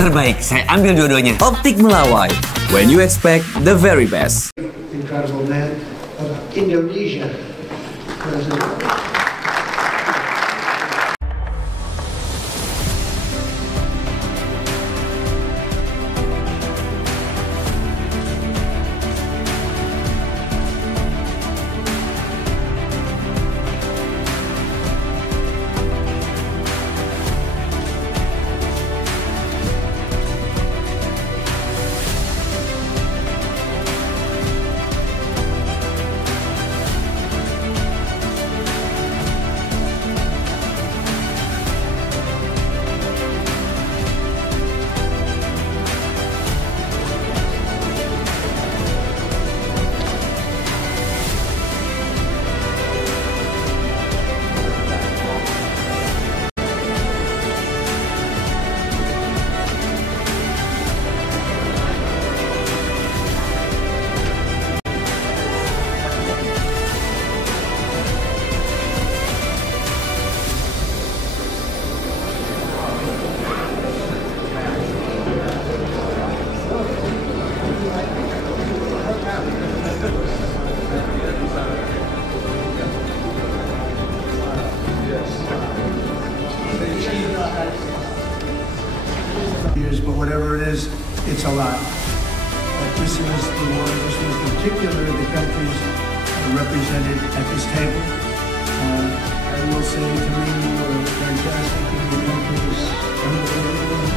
Terbaik, saya ambil dua-duanya. Optik Melawai, when you expect the very best. Incredible man of Indonesia. President. But whatever it is, it's a lot. But this is the one, this was particularly the countries represented at this table. I will say to me, you were fantastic in your countries. Unbelievable.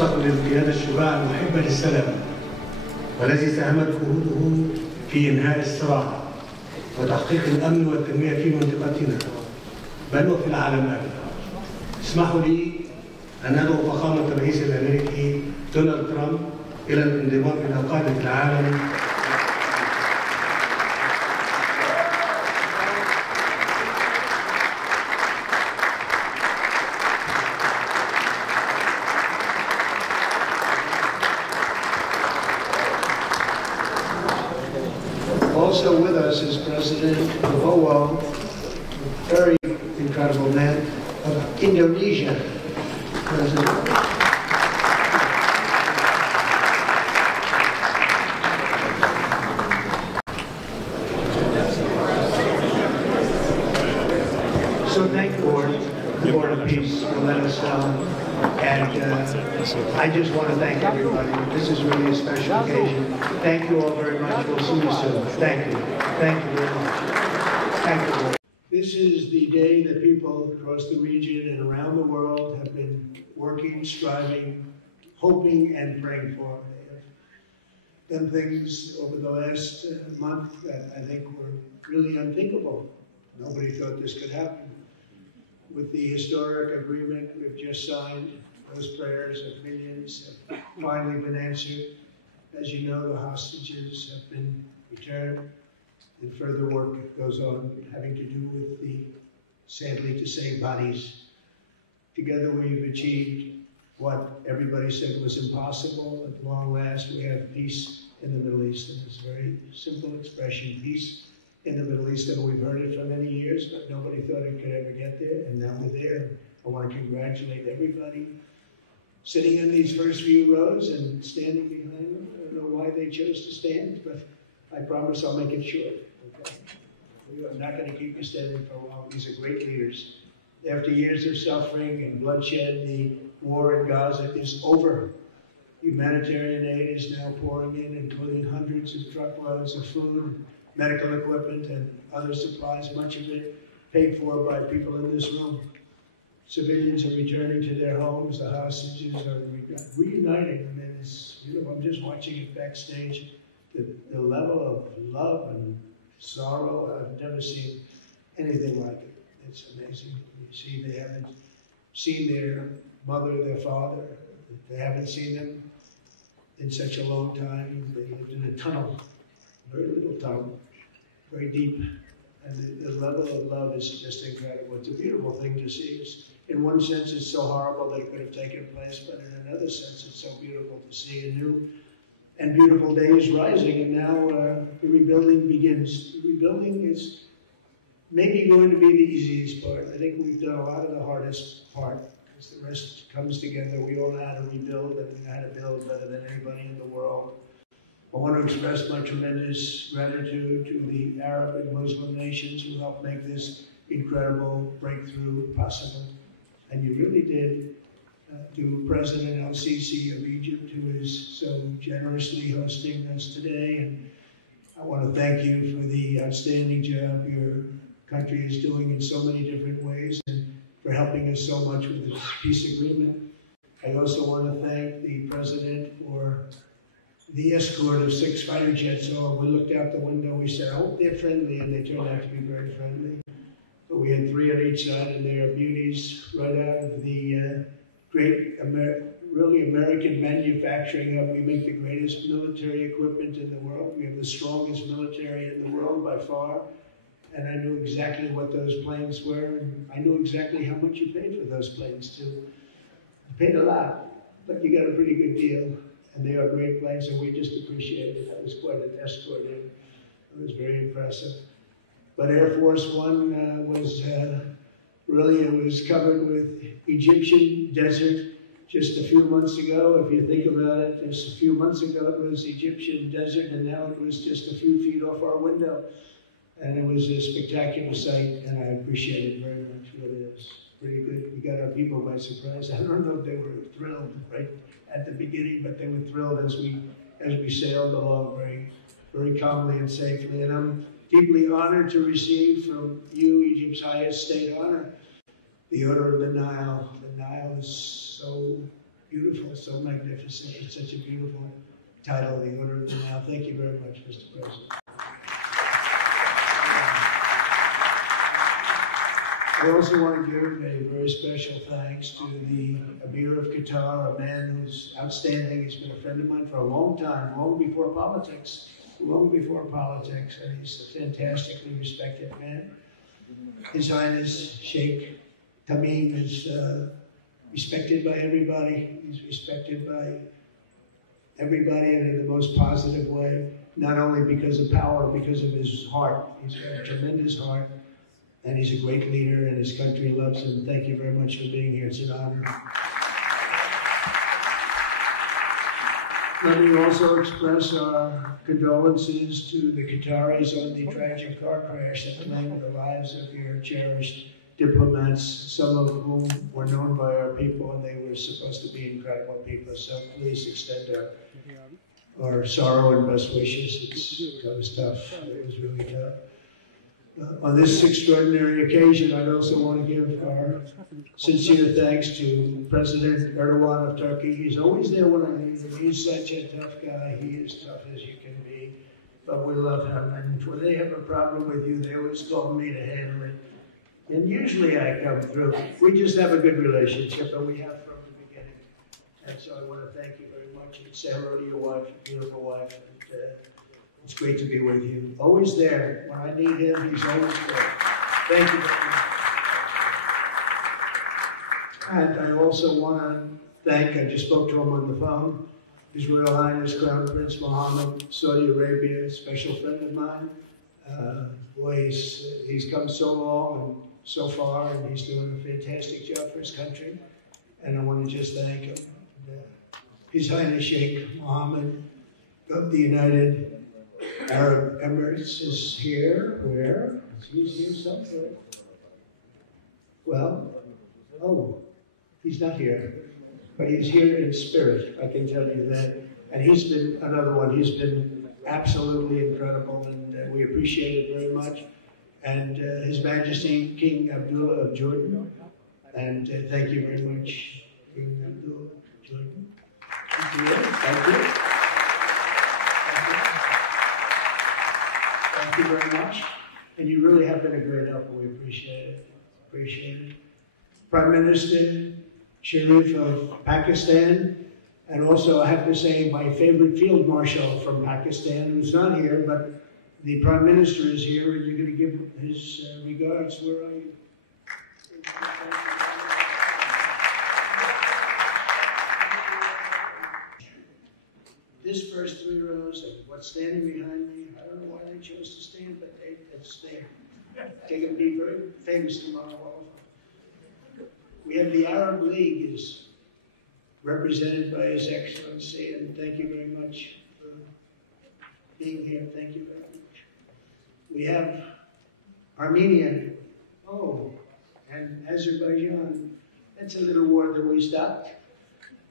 استقبل القيادة الشجاعة المحبة للسلام والذي ساهمت جهوده في إنهاء الصراع وتحقيق الأمن والتنمية في منطقتنا بل وفي العالم أجمع. اسمحوا لي أن أدعو فخامة الرئيس الأمريكي دونالد ترامب إلى الانضمام إلى قادة العالم. Also with us is President Prabowo, a very incredible man of Indonesia. President. So thank the Board of Peace for letting us down. And I just want to thank everybody. This is really a special occasion. Thank you all very much. We'll see you soon. Thank you. Thank you very much. Thank you. This is the day that people across the region and around the world have been working, striving, hoping, and praying for. They have done things over the last month that I think were really unthinkable. Nobody thought this could happen. With the historic agreement we've just signed, those prayers of millions have finally been answered. As you know, the hostages have been returned, and further work goes on having to do with the, sadly to say, bodies. Together we've achieved what everybody said was impossible. At long last, we have peace in the Middle East, and it's a very simple expression, peace in the Middle East, and we've heard it for many years, but nobody thought it could ever get there, and now we're there. I want to congratulate everybody sitting in these first few rows and standing behind them. I don't know why they chose to stand, but I promise I'll make it short. Okay? I'm not going to keep you standing for a while. These are great leaders. After years of suffering and bloodshed, the war in Gaza is over. Humanitarian aid is now pouring in, including hundreds of truckloads of food, medical equipment, and other supplies, much of it paid for by people in this room. Civilians are returning to their homes. The hostages are reuniting. I mean, it's, I'm just watching it backstage. The level of love and sorrow, I've never seen anything like it. It's amazing. You see, they haven't seen their mother, their father. They haven't seen them in such a long time. They lived in a tunnel, very little tunnel, very deep. And the level of love is just incredible. It's a beautiful thing to see. In one sense, it's so horrible that it could have taken place, but in another sense, it's so beautiful to see a new and beautiful day is rising, and now the rebuilding begins. The rebuilding is maybe going to be the easiest part. I think we've done a lot of the hardest part, because the rest comes together. We all know how to rebuild, and we know how to build better than anybody in the world. I want to express my tremendous gratitude to the Arab and Muslim nations who helped make this incredible breakthrough possible. And you really did. To President El-Sisi of Egypt, who is so generously hosting us today. And I want to thank you for the outstanding job your country is doing in so many different ways, and for helping us so much with this peace agreement. I also want to thank the President for the escort of 6 fighter jets. So we looked out the window, we said, oh, they're friendly, and they turned out to be very friendly. But we had 3 on each side, and they are beauties right out of the great, really American manufacturing hub. We make the greatest military equipment in the world. We have the strongest military in the world by far. And I knew exactly what those planes were, and I knew exactly how much you paid for those planes too. You paid a lot, but you got a pretty good deal. And they are great planes, and we just appreciate it. That was quite an escort in. It was very impressive. But Air Force One was really, it was covered with Egyptian desert just a few months ago. If you think about it, just a few months ago it was Egyptian desert, and now it was just a few feet off our window. And it was a spectacular sight, and I appreciate it very much. Really, it was pretty good. We got our people by surprise. I don't know if they were thrilled right at the beginning, but they were thrilled as we sailed along very calmly and safely. And I'm deeply honored to receive from you, Egypt's highest state honor, the Order of the Nile. The Nile is so beautiful, so magnificent. It's such a beautiful title, the Order of the Nile. Thank you very much, Mr. President. I also want to give a very special thanks to the Emir of Qatar, a man who's outstanding. He's been a friend of mine for a long time, long before politics, and he's a fantastically respected man. His Highness Sheikh Tamim is respected by everybody. He's respected by everybody in the most positive way, not only because of power, because of his heart. He's got a tremendous heart. And he's a great leader, and his country loves him. Thank you very much for being here. It's an honor. Let me also express our condolences to the Qataris on the tragic car crash that claimed the lives of your cherished diplomats, some of whom were known by our people, and they were supposed to be incredible people. So please extend our sorrow and best wishes. It was tough. It was really tough. On this extraordinary occasion, I'd also want to give our sincere thanks to President Erdogan of Turkey. He's always there when I need him. He's such a tough guy. He is tough as you can be, but we love him. And when they have a problem with you, they always call me to handle it. And usually I come through. We just have a good relationship, and we have from the beginning. And so I want to thank you very much, and say hello to your wife, your beautiful wife. And, it's great to be with you. Always there. When I need him, he's always there. Thank you very much. And I also want to thank, I just spoke to him on the phone, His Royal Highness Crown Prince Mohammed, Saudi Arabia, a special friend of mine. Boy, he's come so long and so far, and he's doing a fantastic job for his country. And I want to just thank him. His Highness Sheikh Mohammed of the United Arab Emirates is here. Where? He's here somewhere. Well, oh, he's not here. But he's here in spirit, I can tell you that. And he's been another one. He's been absolutely incredible, and we appreciate it very much. And His Majesty King Abdullah of Jordan. And thank you very much, King Abdullah of Jordan. Thank you. Thank you very much. And you really have been a great help, and we appreciate it. Prime Minister Sharif of Pakistan, and also I have to say my favorite field marshal from Pakistan, who's not here, but the Prime Minister is here, and you're going to give his regards. Where are you? This first 3 rows, and what's standing behind me, I don't know why they chose to stand, but they stand. They're going to be very famous tomorrow. We have the Arab League is represented by His Excellency, and thank you very much for being here. Thank you very much. We have Armenia, and Azerbaijan. That's a little war that we stopped.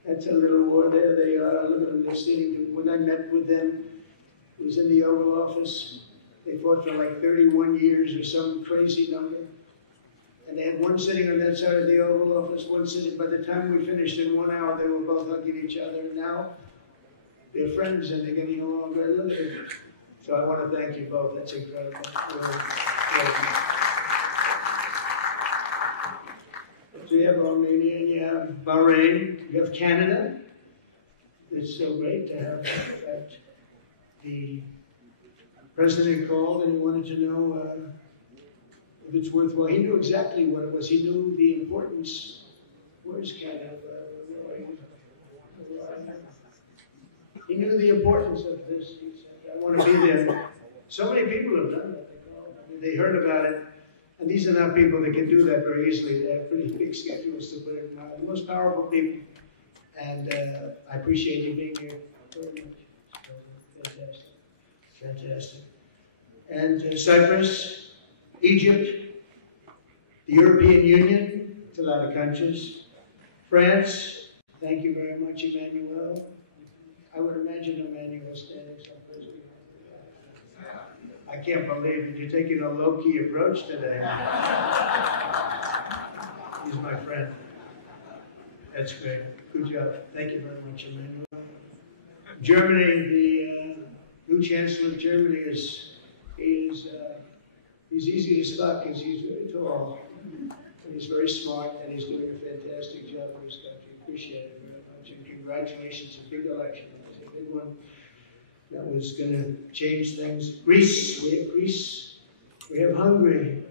That's a little war. There they are. Look at them. They're sitting. When I met with them, it was in the Oval Office. They fought for like 31 years or some crazy number. And they had one sitting on that side of the Oval Office, one sitting. By the time we finished in 1 hour, they were both hugging each other. And now they're friends and they're getting along very well. So I want to thank you both. That's incredible. So you have Armenia, you have Bahrain, you have Canada. It's so great to have that. The president called and he wanted to know if it's worthwhile. He knew exactly what it was. He knew the importance. Where's Canada? He knew the importance of this. He said, I want to be there. So many people have done that. They heard about it. And these are not people that can do that very easily. They have pretty big schedules to put it in. The most powerful people. And I appreciate you being here very much. Fantastic. Fantastic. And Cyprus, Egypt, the European Union, it's a lot of countries. France, thank you very much, Emmanuel. I would imagine Emmanuel standing someplace behind. I can't believe that you're taking a low-key approach today. He's my friend. That's great. Good job. Thank you very much, Emmanuel. Germany, the new Chancellor of Germany he's easy to spot because he's very tall. And he's very smart, and he's doing a fantastic job for his country. Appreciate it very much. And congratulations. It's a big election. It's a big one. That was going to change things. Greece, we have Greece. We have Hungary.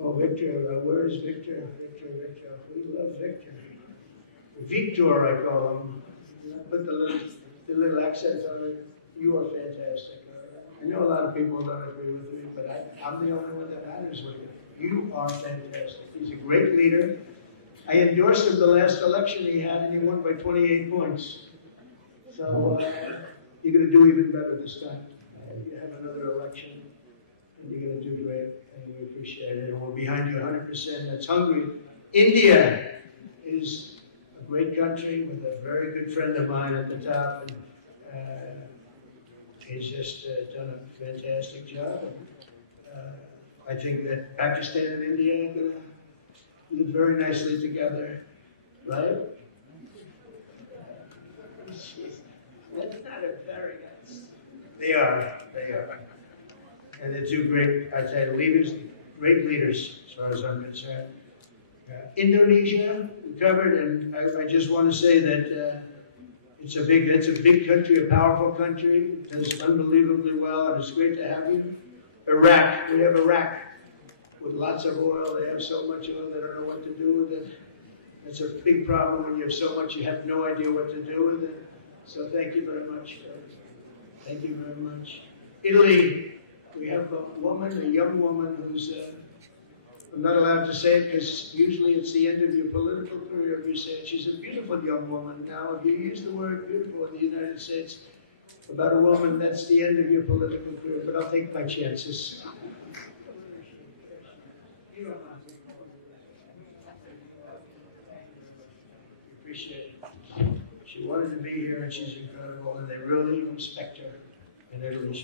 Oh, Victor, where is Victor? Victor. We love Victor. Victor, I call him. Put the little accent on it. You are fantastic. I know a lot of people don't agree with me, but I'm the only one that matters with you. You are fantastic. He's a great leader. I endorsed him the last election he had, and he won by 28 points. So, you're going to do even better this time. You have another election, and you're going to do great, and we appreciate it. And we're behind you 100%. That's Hungary. India is a great country with a very good friend of mine at the top, and he's just done a fantastic job. I think that Pakistan and India are going to live very nicely together, right? That's not a very nice. They are. And they're two great, I'd say, leaders, great leaders, as far as I'm concerned. Indonesia, we covered, and I just want to say that it's a big country, a powerful country. It does unbelievably well, and it's great to have you. Iraq, we have Iraq with lots of oil. They have so much oil, they don't know what to do with it. It's a big problem when you have so much, you have no idea what to do with it. So thank you very much. Thank you very much. Italy, we have a young woman who's, I'm not allowed to say it because usually it's the end of your political career if you say it. She's a beautiful young woman. Now, if you use the word beautiful in the United States about a woman, that's the end of your political career, but I'll take my chances. Appreciate it. She wanted to be here, and she's incredible, and they really respect her in Italy.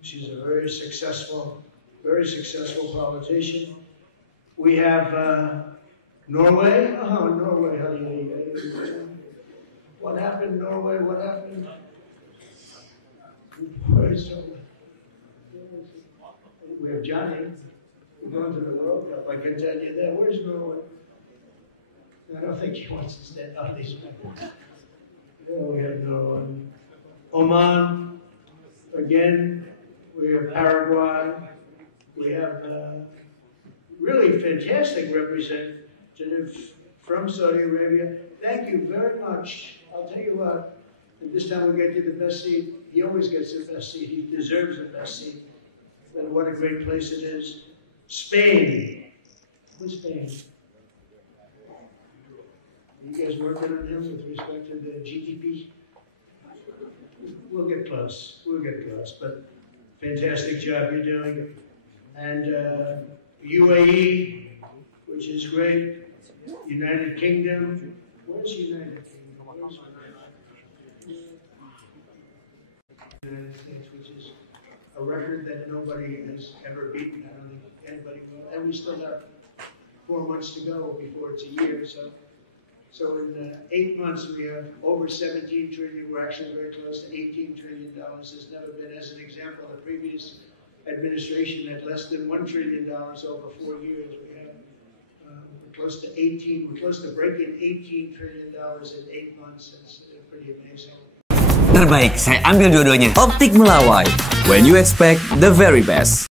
She's a very successful politician. We have Norway. Oh, Norway, honey. What happened, Norway? What happened? Where's Norway? We have Johnny. We're going to the World Cup. I can tell you that. Where's Norway? I don't think he wants to stand on these members. We have no one. Oman, again, we have Paraguay. We have really fantastic representative from Saudi Arabia. Thank you very much. I'll tell you what, and this time we'll get you the best seat. He always gets the best seat. He deserves the best seat. And what a great place it is. Spain. Who's Spain? Are you guys working on him with respect to the GDP? We'll get close. We'll get close. But fantastic job you're doing. And UAE, which is great. United Kingdom. Where's United Kingdom? Where's United States, which is a record that nobody has ever beaten. I don't think anybody will. And we still have 4 months to go before it's a year. So in 8 months, we have over 17 trillion. We're actually very close to $18 trillion. There's never been, as an example, the previous administration had less than $1 trillion over 4 years. We have we're close to 18. We're close to breaking $18 trillion in 8 months. It's pretty amazing. Terbaik, saya ambil dua-duanya. Optik Melawai. When you expect the very best.